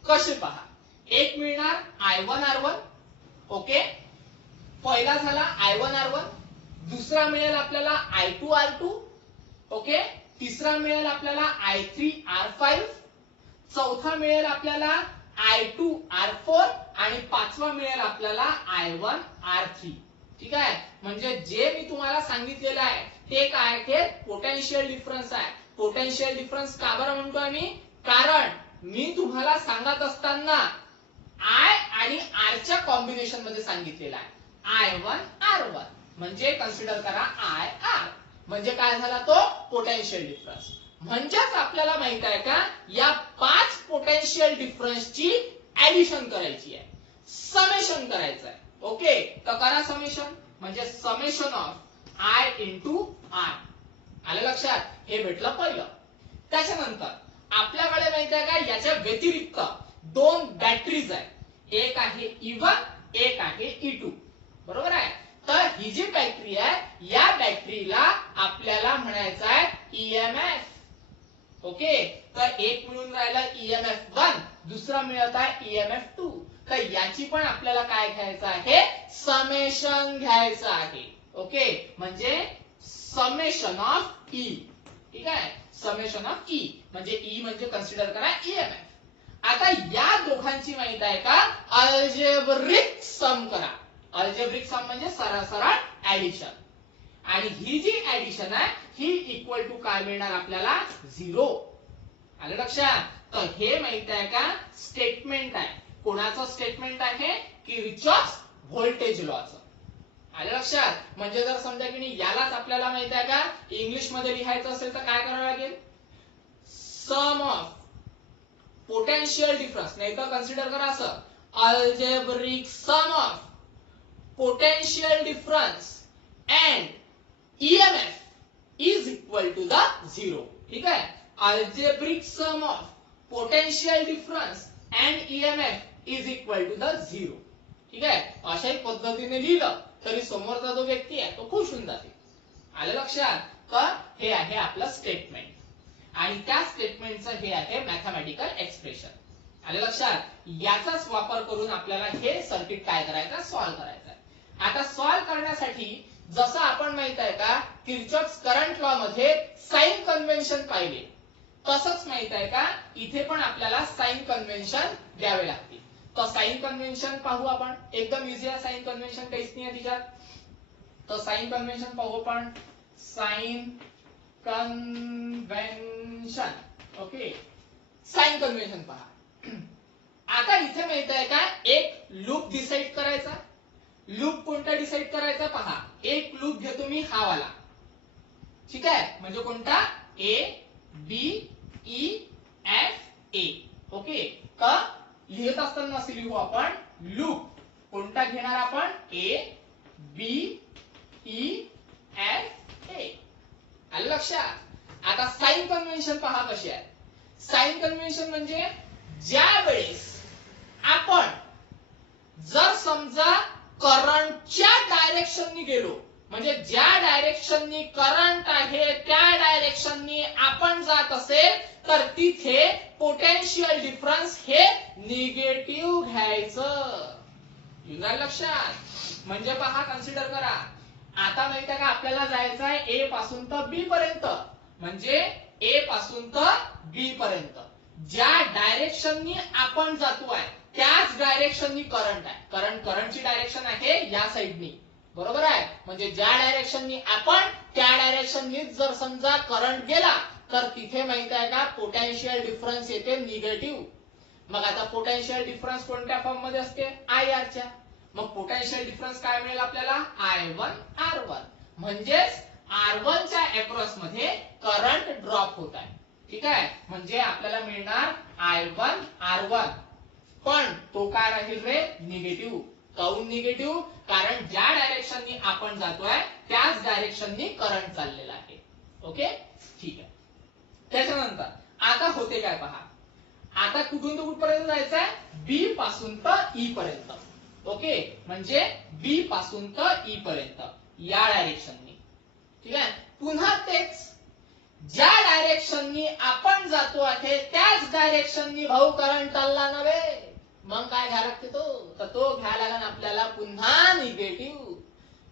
कसे पहा, एक मिळणार I1 R1. ओके, पहिला झाला I1 R1. दुसरा मिळेल आपल्याला I2 R2. ओके, तिसरा मिळेल आपल्याला I3 R5. चौथा मिळेल आपल्याला I2 R4 आणि पाचवा मिळेल आपल्याला I1 R3. ठीक आहे. म्हणजे जे मी तुम्हाला सांगितलेलं आहे ते काय आहे, पोटेन्शियल डिफरन्स आहे. पोटेन्शियल डिफरन्स का बरं म्हणतो आम्ही, कारण मी तुम्हाला सांगत असताना I आणि R च्या कॉम्बिनेशन मध्ये सांगितलेलं आहे. I1 R1 म्हणजे कन्सिडर करा I R, म्हणजे काय झाला तो पोटेन्शियल डिफरन्स. म्हणजेच आपल्याला माहित आहे का, या 5 पोटेन्शियल डिफरन्सची ऍडिशन करायची आहे, समेशन करायचं आहे. ओके, तर करा समेशन, म्हणजे summation of I into R. आलं लक्षात, हे भेटलं पहिलं. त्याच्यानंतर आपल्याकडे माहित आहे का, याच्या व्यतिरिक्त 2 बॅटरीज आहेत. एक आहे E1, एक आहे E2. बरोबर आहे. तर ही जी बॅटरी आहे, या बॅटरीला आपल्याला म्हणायचं आहे EMF. ओके, तर एक मिळून राहिला EMF 1, दुसरा मिळत आहे EMF 2. तर याची पण आपल्याला काय घ्यायचं आहे, समेशन घ्यायचं आहे. ओके, म्हणजे समेशन ऑफ E. ठीक आहे, समेशन ऑफ E म्हणजे E म्हणजे कन्सिडर करा EMF. आता या दोघांची माहित आहे का, अल्जेब्रिक सम करा. अल्जेब्रिक सम म्हणजे सरळ ऍडिशन. आणि ही जी ऍडिशन आहे ही इक्वल टू काय मिळणार आपल्याला, 0. आलं लक्षात. तर हे माहित आहे का, स्टेटमेंट आहे. कोणाचं स्टेटमेंट आहे, किर्चॉफ्स व्होल्टेज लॉचं. आलं लक्षात. म्हणजे जर समजा की नाही यालाच आपल्याला माहित आहे का, इंग्लिश मध्ये लिहायचं असेल तर काय करावं लागेल, सम ऑफ पोटेन्शियल डिफरन्स, नाही तर कन्सिडर करा असं, algebraic sum of potential difference and EMF is equal to the 0. ठीक आहे. Algebraic sum of potential difference and EMF is equal to the 0. ठीक आहे. अशाही पद्धतीने लिहिलं तरी समोरचा जो व्यक्ती आहे तो खुश होऊन जाते. आलं लक्षात. तर हे आहे आपलं स्टेटमेंट, आणि त्या स्टेटमेंटचं हे आहे मॅथमॅटिकल एक्सप्रेशन. आलं लक्षात. याचाच वापर करून आपल्याला हे सर्किट काय करायचं, सॉल्व्ह करायचं आहे. आता सॉल्व्ह करण्यासाठी जसं आपण माहित आहे का, किर्चॉफ्स करंट लॉ मध्ये साइन कन्व्हेन्शन पाहिले, तसंच माहित आहे का, इथे पण आपल्याला साइन कन्व्हेन्शन द्यावे लागतील. तर साइन कन्व्हेन्शन पाहू आपण. एकदम इझी आहे साइन कन्व्हेन्शन, काहीच नाही आहे तिच्यात. तर साइन कन्व्हेन्शन पाहू आपण. Sign convention. Okay, sign convention पहा. आता इथे माहित आहे का, एक लूप डिसाइड करायचा. लूप कोणता डिसाइड करायचा पहा. एक लूप घेतो मी हा वाला. ठीक आहे, म्हणजे कोणता, A B E F A. Okay, तर लिहित असताना असे लिहू आपण, लूप कोणता घेणार आपण, A B E F A. आलं लक्षात. आता साइन कन्व्हेन्शन पहा कशी आहे. साइन कन्व्हेन्शन म्हणजे ज्या वेळेस आपण जर समजा करंटच्या डायरेक्शननी गेलो, म्हणजे ज्या डायरेक्शननी करंट आहे त्या डायरेक्शननी आपण जात असेल तर तिथे पोटेन्शियल डिफरन्स हे निगेटिव्ह घ्यायचं. लक्षात. म्हणजे पहा, कन्सिडर करा. आता माहिती आहे का आपल्याला जायचं आहे ए पासून तर बी पर्यंत. म्हणजे ए पासून तर बी पर्यंत ज्या डायरेक्शननी आपण जातोय त्याच डायरेक्शननी करंट आहे. करंटची डायरेक्शन आहे या साइडनी. बरोबर आहे. म्हणजे ज्या डायरेक्शननी आपण त्या डायरेक्शननी जर समजा करंट गेला तर तिथे माहिती आहे का पोटेन्शियल डिफरन्स येते निगेटिव्ह. मग आता पोटेन्शियल डिफरन्स कोणत्या फॉर्म मध्ये असते? आय आर च्या. मग पोटेन्शियल डिफरन्स काय मिळेल आपल्याला? I1 R1. म्हणजेच R1 च्या अक्रॉस मध्ये करंट ड्रॉप होत आहे. ठीक आहे. म्हणजे आपल्याला मिळणार I1 R1. पण तो काय राहील रे? निगेटिव्ह. काऊन निगेटिव्ह? कारण ज्या डायरेक्शननी आपण जातोय त्याच डायरेक्शननी करंट चाललेला आहे. ओके, ठीक आहे. त्याच्यानंतर आता होते काय पहा. आता कुठून तर कुठपर्यंत जायचं आहे? बी पासून तर ई पर्यंत. ओके, म्हणजे बी पासून तर ई पर्यंत या डायरेक्शननी. ठीक आहे. पुन्हा तेच ज्या डायरेक्शननी आपण जातो आहे त्याच डायरेक्शननी भाऊ करंट चालला नव्हे. मग काय घ्या लागते तो घ्या लागेल आपल्याला पुन्हा निगेटिव्ह.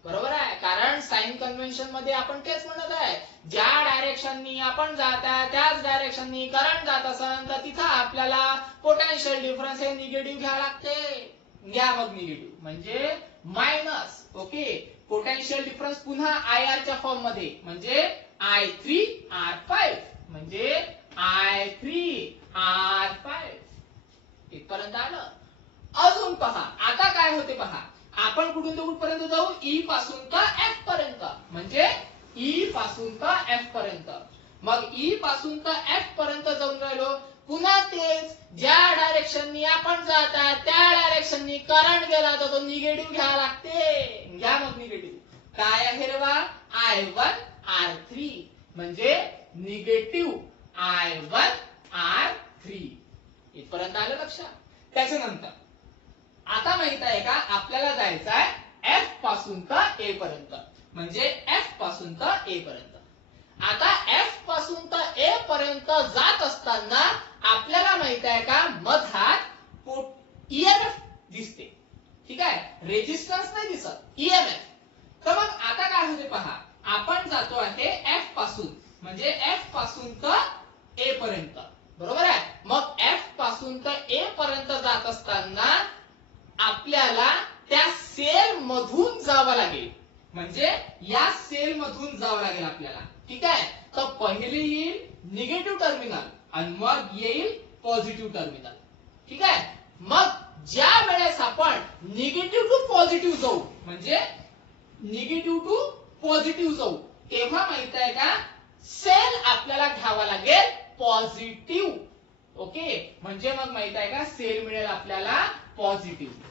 बरोबर आहे. कारण साइन कन्व्हेन्शन मध्ये आपण तेच म्हणत आहे, ज्या डायरेक्शननी आपण जात आहे त्याच डायरेक्शननी करंट जात असेल तर तिथं आपल्याला पोटेन्शियल डिफरन्स हे निगेटिव्ह घ्या लागते. घ्या मग निगेटिव्ह म्हणजे मायनस. ओके, पोटेन्शियल डिफरन्स पुन्हा आय आर च्या फॉर्म मध्ये म्हणजे I3 R5 म्हणजे I3 R5. इथपर्यंत आलं. अजून पहा आता काय होते पहा. आपण कुठून तर कुठपर्यंत जाऊ? ई पासून तर एफ पर्यंत. म्हणजे ई पासून तर एफ पर्यंत. मग ई पासून तर एफ पर्यंत जाऊन राहिलो. पुन्हा तेच ज्या डायरेक्शननी आपण जात आहे त्या डायरेक्शननी करंट गेला तर तो निगेटिव्ह घ्यावा लागते. घ्या मग निगेटिव्ह. काय आहे रे बा? I1 R3 म्हणजे निगेटिव्ह I1 R3. इथपर्यंत आलं लक्षात. त्याच्यानंतर आता माहित आहे का आपल्याला जायचं आहे एफ पासून तर ए पर्यंत. म्हणजे एफ पासून तर ए पर्यंत. आता एफ पासून तर ए पर्यंत जात असताना आपल्याला माहित आहे का मधात ईएमएफ दिसते. ठीक आहे. रेजिस्टन्स नाही दिसत, ईएमएफ. तर मग आता काय होते पहा. आपण जातो आहे एफ पासून म्हणजे एफ पासून तर ए पर्यंत. बरोबर आहे. मग एफ पासून तर ए पर्यंत जात असताना आपल्याला त्या सेल मधून जावं लागेल. म्हणजे या सेल मधून जावं लागेल आपल्याला. ठीक आहे. तर पहिले येईल निगेटिव्ह टर्मिनल आणि मग येईल पॉझिटिव्ह टर्मिनल. ठीक आहे. मग ज्या वेळेस आपण निगेटिव्ह टू पॉझिटिव्ह जाऊ म्हणजे निगेटिव्ह टू पॉझिटिव्ह जाऊ तेव्हा माहित आहे का सेल आपल्याला घ्यावा लागेल पॉझिटिव्ह. ओके, म्हणजे मग माहित आहे का सेल मिळेल आपल्याला पॉझिटिव्ह.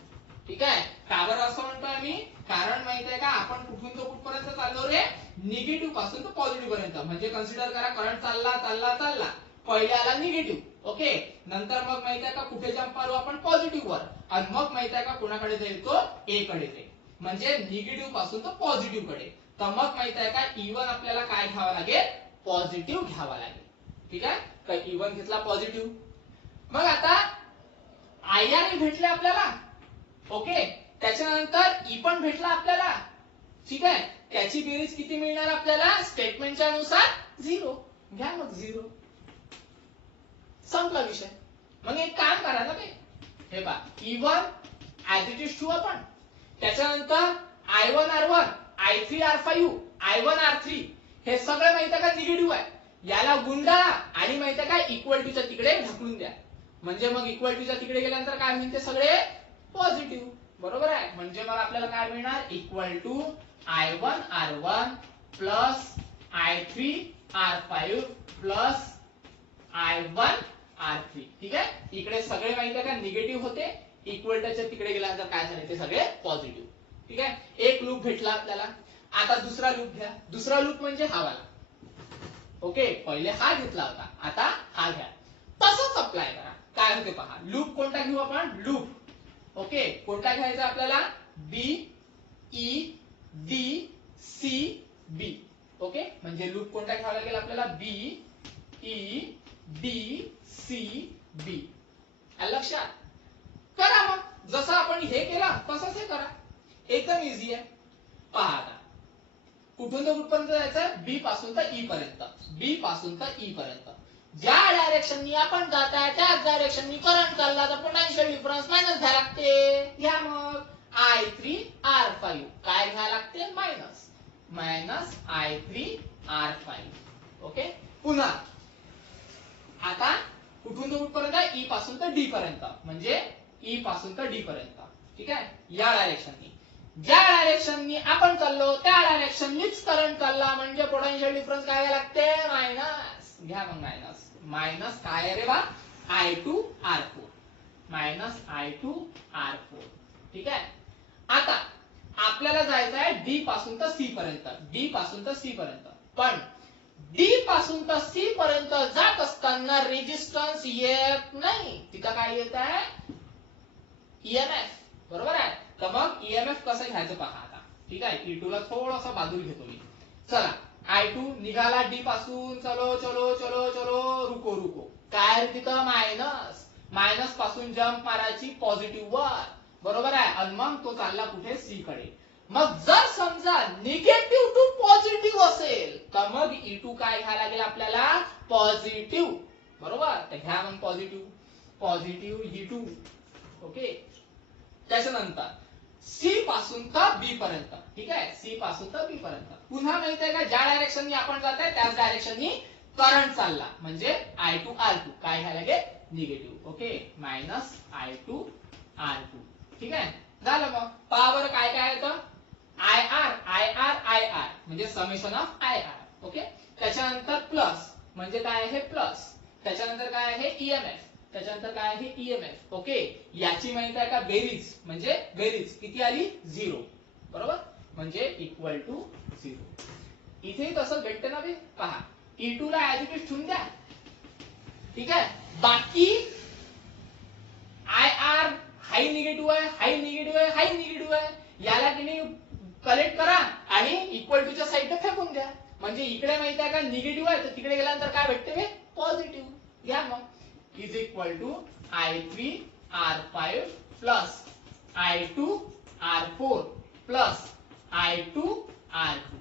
ठीक आहे. का बरं असं म्हणतोय आम्ही? कारण माहित आहे का आपण कुठून तो कुठपर्यंत चाललो रे? निगेटिव्ह पासून तर पॉझिटिव्ह पर्यंत. म्हणजे कन्सिडर करा करंट चालला चालला चालला. पहिले आला निगेटिव्ह. ओके, नंतर मग माहित आहे का कुठे जंप मारू आपण? पॉझिटिव्ह वर. आणि मग माहित आहे का कोणाकडे जाईल? तो ए कडे जाईल. म्हणजे निगेटिव्ह पासून तर पॉझिटिव्ह कडे. तर मग माहित आहे का E1 आपल्याला काय घ्यावा लागेल? पॉझिटिव्ह घ्यावा लागेल. ठीक आहे. तर E1 घेतला पॉझिटिव्ह. मग आता IR भेटले आपल्याला. ओके, त्याच्यानंतर ई पण भेटला आपल्याला. ठीक आहे. त्याची बेरीज किती मिळणार आपल्याला? स्टेटमेंटच्या नुसार 0. घ्या मग 0. संपला विषय. मग एक काम करा ना ते. हे पहा E1 ऍज इट इज ठेवू आपण. त्याच्यानंतर I1 R1 I3 R5 I1 R3 हे सगळं माहित आहे का निगेटिव्ह आहे. याला गुंडा आणि माहित आहे का इक्वल टूच्या तिकडे ढकलून द्या. म्हणजे मग इक्वल टूच्या तिकडे गेल्यानंतर काय होईल? ते सगळे पॉझिटिव्ह. बरोबर आहे. म्हणजे मग आपल्याला काय मिळणार? Equal to I1 R1 plus I3 R5 plus I1 R3. ठीक आहे. इकडे सगळे माहिती आहे का निगेटिव्ह होते. इक्वल टूच्या तिकडे गेल्यानंतर काय झाले? ते सगळे पॉझिटिव्ह. ठीक आहे, एक लूप भेटला आपल्याला. आता दुसरा लूप घ्या. दुसरा लूप म्हणजे हा वाला. ओके, पहिले हा घेतला होता, आता हा घ्या. तसंच अप्लाय करा. काय होते पहा. लूप कोणता घेऊ आपण? लूप. ओके, कोणता घ्यायचा आपल्याला? B E D C B. Okay, म्हणजे लूप कोणता घ्यावा लागेल आपल्याला? B E D C B. लक्षात करा. मग जसं आपण हे केलं तसंच हे करा. एकदम इझी आहे. पहा आता कुठून तर कुठपर्यंत जायचं? बी पासून तर ई पर्यंत. बी पासून तर ई पर्यंत ज्या डायरेक्शननी आपण जात आहे त्याच डायरेक्शननी करंट चालला तर पोटेन्शियल डिफरन्स मायनस घ्या लागते. घ्या मग I3 R5. काय घ्या लागते? Minus I3 R5. ओके, पुन्हा आता कुठून तर कुठपर्यंत? ई पासून तर डी पर्यंत, म्हणजे ई पासून तर डी पर्यंत. ठीक आहे, या डायरेक्शननी ज्या डायरेक्शननी आपण चाललो त्या डायरेक्शननीच करंट चालला, म्हणजे पोटेन्शियल डिफरन्स काय घ्या लागते? मायनस. घ्या मग मायनस काय रे बा? I2 R4. Minus I2 R4. ठीक आहे, आता आपल्याला जायचं आहे डी पासून तर सी पर्यंत. डी पासून तर सी पर्यंत. पण डी पासून तर सी पर्यंत जात असताना रेजिस्टन्स येत नाही. तिथं काय येत आहे? ईएमएफ. बरोबर आहे. तर मग ईएमएफ कसं घ्यायचं पहा आता. ठीक आहे, E2 ला थोडंसं बाजूला घेतो मी. चला, I2 निघाला डी पासून. चलो चलो चलो चलो, रुको. काय तिथं? मायनस पासून जंप मारायची पॉझिटिव्ह वर. बरोबर आहे. आणि मग तो चालला कुठे? सी कडे. मग जर समजा निगेटिव्ह टू पॉझिटिव्ह असेल तर मग E2 काय घ्यायला लागेल आपल्याला? पॉझिटिव्ह. बरोबर, तर घ्या मग पॉझिटिव्ह E2. ओके, त्याच्यानंतर सी पासून तर बी पर्यंत. ठीक आहे, सी पासून तर बी पर्यंत. पुन्हा माहित आहे का, ज्या डायरेक्शननी आपण जात आहे त्याच डायरेक्शननी करंट चालला, म्हणजे I2 R2. काय घ्यायला लागेल? Negative. Okay, minus I2 R2. ठीक आहे, झालं. मग पहा बरं काय काय येतं? IR म्हणजे समेशन ऑफ IR. ओके, त्याच्यानंतर प्लस म्हणजे काय आहे? प्लस. त्याच्यानंतर काय आहे? ईएमएफ. त्याच्यानंतर काय आहे? ईएमएफ. ओके, याची माहित आहे का? बेरीज. म्हणजे बेरीज किती आली? 0. बरोबर, म्हणजे इक्वल टू 0. इथे तसं भेटते ना बे. पहा, E2 ला ऍज इट इज ठेवून द्या. ठीक आहे, बाकी IR हाई निगेटिव्ह आहे. याला की नाही कलेक्ट करा आणि इक्वल टू च्या साईडला फेकून द्या. म्हणजे इकडे माहित आहे का निगेटिव्ह आहे, तर तिकडे गेल्यानंतर काय भेटते? पॉझिटिव्ह. घ्या मग is equal to I3 R5 plus I2 R4 plus I2 R2.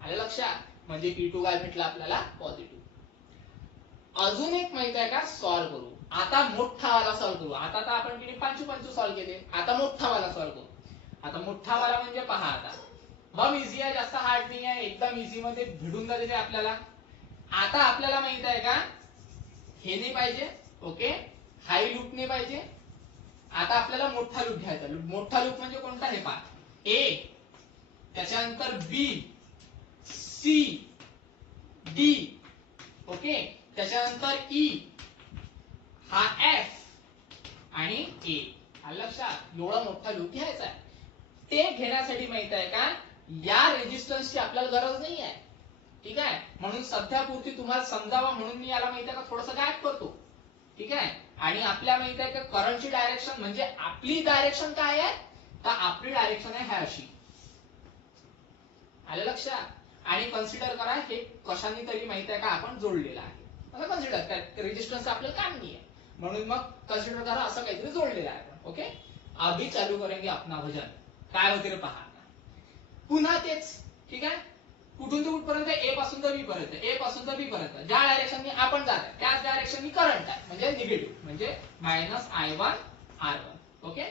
आलं लक्षात? म्हणजे P2 काय भेटला आपल्याला? पॉझिटिव्ह. अजून एक माहित आहे का? सॉल्व्ह करू. आता मोठा वाला सॉल्व्ह करू. आता तर आपण किती पंचू सॉल्व्ह केले. आता मोठा वाला सॉल्व्ह करू. आता मोठा वाला म्हणजे पहा आता बम इझी आहे, जास्त हार्ड नाही आहे, एकदम इझी मध्ये भिडून जाते ते आपल्याला. आता आपल्याला माहित आहे का, हे नाही पाहिजे. ओके, हाई लूप नाही पाहिजे. आता आपल्याला मोठा लूप घ्यायचा. मोठा लूप म्हणजे कोणता? हे पहा, ए, त्याच्यानंतर बी, सी, डी. ओके, त्याच्यानंतर ई, हा एफ आणि ए. लक्षात, एवढा मोठा लूप घ्यायचा आहे. ते घेण्यासाठी माहित आहे का, या रेजिस्टन्सची आपल्याला गरज नाही आहे. ठीक आहे, म्हणून सध्या पुरती तुम्हाला समजावा म्हणून मी याला माहित आहे का थोडंसं गॅप करतो. ठीक आहे, आणि आपल्या माहित आहे का करंटची डायरेक्शन म्हणजे आपली डायरेक्शन काय आहे? तर आपली डायरेक्शन आहे ह्या अशी. आलं लक्षात? आणि कन्सिडर करा हे कशाने तरी माहित आहे का आपण जोडलेलं आहे. असं कन्सिडर करा, रेजिस्टन्स आपल्याला काम नाही आहे म्हणून मग कन्सिडर करा असं काहीतरी जोडलेलं आहे. ओके, अभी चालू करेंगे अपना भजन. काय होते रे पहा. पुन्हा तेच. ठीक आहे, कुठून ते कुठपर्यंत? ए पासून तर बी पर्यंत. ए पासून तर बी पर्यंत ज्या डायरेक्शननी आपण जात आहे त्याच डायरेक्शननी करंट आहे, म्हणजे निगेटिव्ह, म्हणजे मायनस I1 R1. ओके,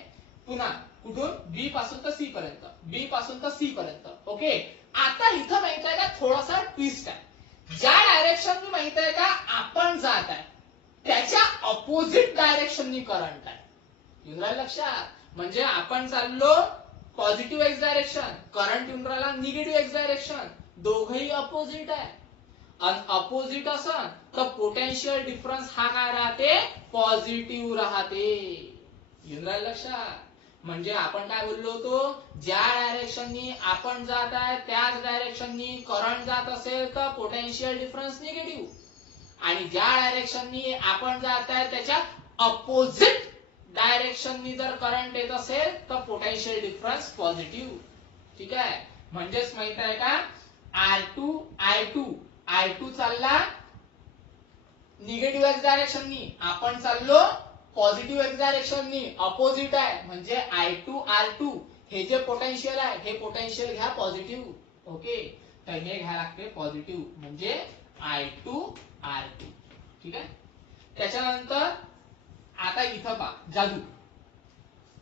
पुन्हा कुठून? बी पासून तर सी पर्यंत. बी पासून तर सी पर्यंत. ओके, आता इथं माहित आहे का थोडासा ट्विस्ट आहे. ज्या डायरेक्शननी माहित आहे का आपण जात आहे त्याच्या अपोजिट डायरेक्शननी करंट आहे. येऊन राहिलं लक्षात? म्हणजे आपण चाललो पॉझिटिव्ह एक्स डायरेक्शन, करंट येऊन राहिला निगेटिव्ह एक्स डायरेक्शन. दोघही अपोजिट आहे. आणि अपोजिट असन तर पोटेन्शियल डिफरन्स हा काय राहते? पॉझिटिव्ह राहते. येऊन राहिलं लक्षात? म्हणजे आपण काय बोललो होतो, ज्या डायरेक्शननी आपण जात आहे त्याच डायरेक्शननी करंट जात असेल तर पोटेन्शियल डिफरन्स निगेटिव्ह, आणि ज्या डायरेक्शननी आपण जात आहे त्याच्या अपोजिट डायरेक्शननी जर करंट येत असेल तर पोटेन्शियल डिफरन्स पॉझिटिव्ह. ठीक आहे, म्हणजेच माहित आहे का, I2 चालला निगेटिव्ह एक्स डायरेक्शननी, आपण चाललो पॉझिटिव्ह एक्स डायरेक्शननी, अपोजिट आहे. म्हणजे I2 R2 हे जे पोटेन्शियल आहे हे पोटेन्शियल घ्या पॉझिटिव्ह. ओके, तर हे घ्या लागते पॉझिटिव्ह, म्हणजे I2 R2. ठीक आहे, त्याच्यानंतर आता इथं पहा जादू.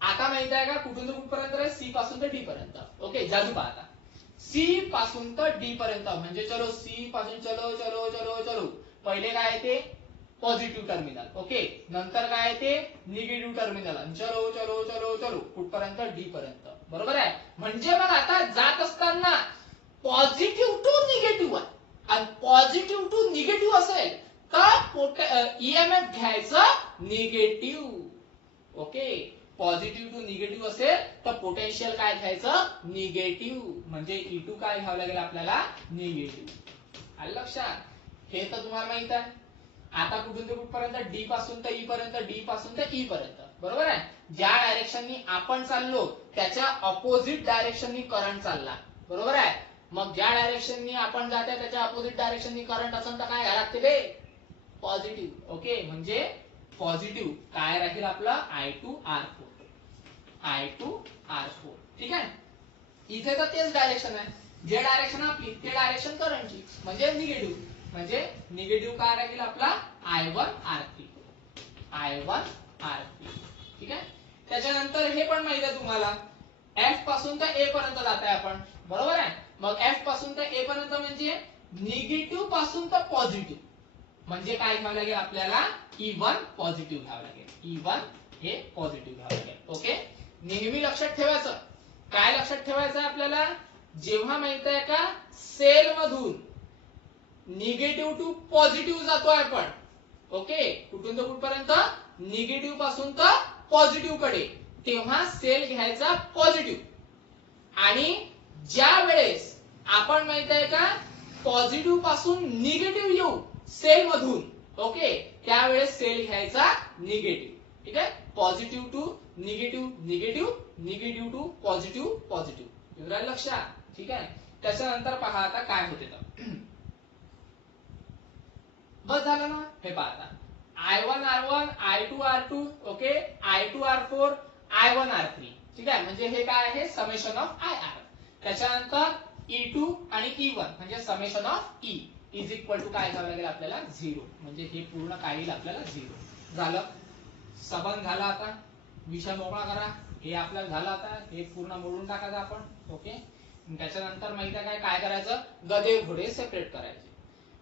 आता माहित आहे का कुठून तर कुठपर्यंत आहे, सी पासून तर डी पर्यंत. ओके, जादू पहा आता. सी पासून तर डी पर्यंत, म्हणजे चलो सी पासून चलो चलो चलो चलो, पहिले काय आहे ते पॉझिटिव्ह टर्मिनल. ओके, नंतर काय आहे ते निगेटिव्ह टर्मिनल, चलो चलो चलो चलो कुठपर्यंत, डी पर्यंत. बरोबर आहे, म्हणजे मग आता जात असताना पॉझिटिव्ह टू निगेटिव्ह आहे, आणि पॉझिटिव्ह टू निगेटिव्ह असेल तर ईएमएफ घ्यायचं negative. Okay, positive to negative असेल तर पोटेन्शियल काय घ्यायचं, निगेटिव्ह. म्हणजे E2 काय घ्यावं लागेल आपल्याला, निगेटिव्ह. आलं लक्षात, हे तर तुम्हाला माहित आहे. आता कुठून ते कुठपर्यंत, डी पासून तर ई पर्यंत, डी पासून तर ई पर्यंत. बरोबर आहे, ज्या डायरेक्शननी आपण चाललो त्याच्या अपोजिट डायरेक्शननी करंट चालला. बरोबर आहे, मग ज्या डायरेक्शननी आपण जात आहे त्याच्या अपोजिट डायरेक्शननी करंट असेल तर काय घ्यायला लागते ते, पॉझिटिव्ह. ओके, म्हणजे पॉझिटिव्ह काय राहील आपलं, I2 R4. ठीक आहे, इथे तर तेच डायरेक्शन आहे, जे डायरेक्शन आपली ते डायरेक्शन करंटची, म्हणजे निगेटिव्ह. म्हणजे निगेटिव्ह काय राहील आपला, I1 R3. ठीक आहे, त्याच्यानंतर हे पण माहिती आहे तुम्हाला, F पासून तर A पर्यंत जात आहे आपण. बरोबर आहे, मग F पासून तर A पर्यंत म्हणजे निगेटिव्ह पासून तर पॉझिटिव्ह, म्हणजे काय घ्यावं लागेल आपल्याला, E1 पॉझिटिव्ह घ्यावं लागेल. E1 हे पॉझिटिव्ह घ्यावं लागेल. ओके, नेहमी लक्षात ठेवायचं, काय लक्षात ठेवायचं आपल्याला, जेव्हा माहित आहे का सेल मधून निगेटिव्ह टू पॉझिटिव्ह जातोय आपण. ओके, कुठून तर कुठपर्यंत, निगेटिव्ह पासून तर पॉझिटिव्ह कडे, तेव्हा सेल घ्यायचा पॉझिटिव्ह. आणि ज्या वेळेस आपण माहित आहे का पॉझिटिव्ह पासून निगेटिव्ह येऊ सेल मधून, ओके, त्यावेळेस सेल घ्यायचा निगेटिव्ह. ठीक आहे, positive to negative, negative, negative to positive, positive. एवढं लक्षात. ठीक आहे, त्याच्यानंतर पहा आता काय होते तर, बस झालं ना. हे पहा आता, I1 R1, I2 R2, okay, I2 R4, I1 R3. ठीक आहे, म्हणजे हे काय आहे, समेशन ऑफ IR. त्याच्यानंतर E2 आणि E1 म्हणजे summation of E is equal to काय घ्यावं लागेल आपल्याला, 0. म्हणजे हे पूर्ण काय येईल आपल्याला, 0 झालं. सबंध झाला. आता विषय मोकळा करा, हे आपल्याला झालं. आता हे पूर्ण मोडून टाकायचं आपण. ओके, त्याच्यानंतर माहिती आहे काय करायचं, गधे घोडे सेपरेट करायचे.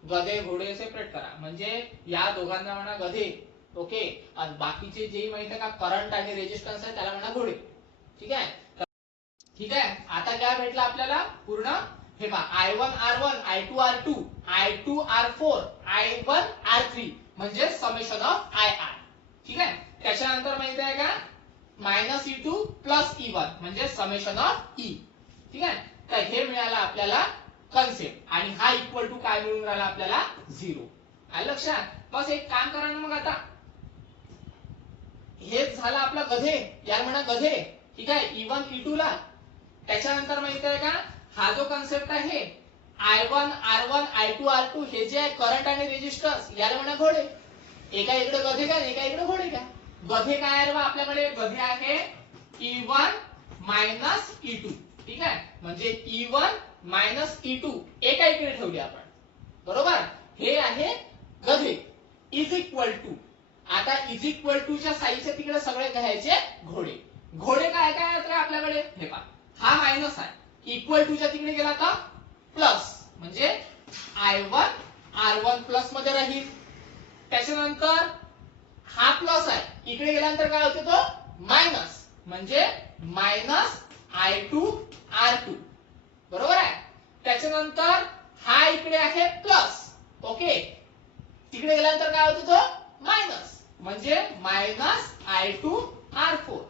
गधे घोडे सेपरेट करा, म्हणजे या दोघांना म्हणा गधे. ओके, आणि बाकीचे जे माहिती आहे का करंट आणि रेजिस्टन्स आहे त्याला म्हणा घोडे. ठीक आहे, ठीक आहे. आता काय भेटलं आपल्याला पूर्ण, हे पहा I1 R1, I2 R2, I2 R4, I1 R3 म्हणजे समेशन ऑफ IR. ठीक आहे, त्याच्यानंतर माहिती आहे का -E2 प्लस E1 म्हणजे समेशन ऑफ E. ठीक आहे, तर हे मिळालं आपल्याला कन्सेप्ट, आणि हा इक्वल टू काय मिळून राहिला आपल्याला, 0. आलं लक्षात. बस एक काम करा ना मग आता, हेच झालं आपला गधे, याला म्हणा गधे. ठीक आहे, E1 E2 ला. त्याच्यानंतर माहिती आहे का हा जो कन्सेप्ट आहे I1 R1, I2 R2 हे जे आहे करंट आणि रेजिस्टन्स, याला म्हणा घोडे. एका इकडे गधे का, एका इकडे घोडे का. गधे काय आहे आपल्याकडे, गधे आहे E1 मायनस E2. ठीक आहे, म्हणजे E1 मायनस E2 एका इकडे ठेवले आपण. बरोबर, हे आहे गधे. इज इक्वल टू, आता इज इक्वल टू च्या साईडच्या तिकडे सगळे घ्यायचे घोडे. घोडे काय काय आपल्याकडे, हे पहा हा मायनस आहे, इक्वल टू च्या तिकडे गेला का प्लस, म्हणजे I1 R1 प्लस मध्ये राहील. त्याच्यानंतर हा प्लस आहे, इकडे गेल्यानंतर काय होते तो मायनस, म्हणजे मायनस I2 R2. बरोबर आहे. त्याच्यानंतर हा इकडे आहे प्लस. ओके, तिकडे गेल्यानंतर काय होतो तो मायनस, म्हणजे मायनस I2 R4.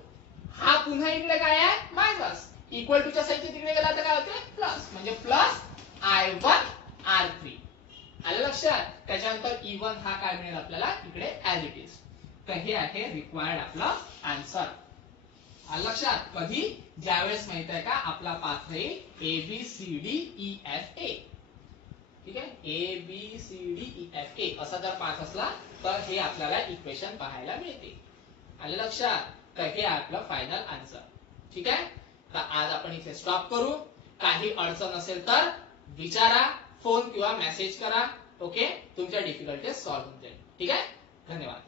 हा पुन्हा इकडे काय आहे मायनस, इक्वल टूच्या साईडच्या तिकडे गेला तर काय होते प्लस, म्हणजे प्लस I1 R3. आलं लक्षात. त्याच्यानंतर E1 हा काय मिळेल आपल्याला इकडे ऍज इट इज. तर हे आहे रिक्वायर्ड आपला आन्सर. आलं लक्षात. कधी ज्यावेळेस माहित आहे का आपला पाथ राहील ABCDEFA. ठीक आहे, ABCDEFA असा जर पाथ असला तर हे आपल्याला इक्वेशन पाहायला मिळते. आलं लक्षात. तर हे आपलं फायनल आन्सर. ठीक आहे. तर आज आपण इथे स्टॉप करू. काही अडचण असेल तर विचारा, फोन किंवा मेसेज करा. ओके, तुमच्या डिफिकल्टीज सॉल्व्ह होऊन जाईल. ठीक आहे, धन्यवाद.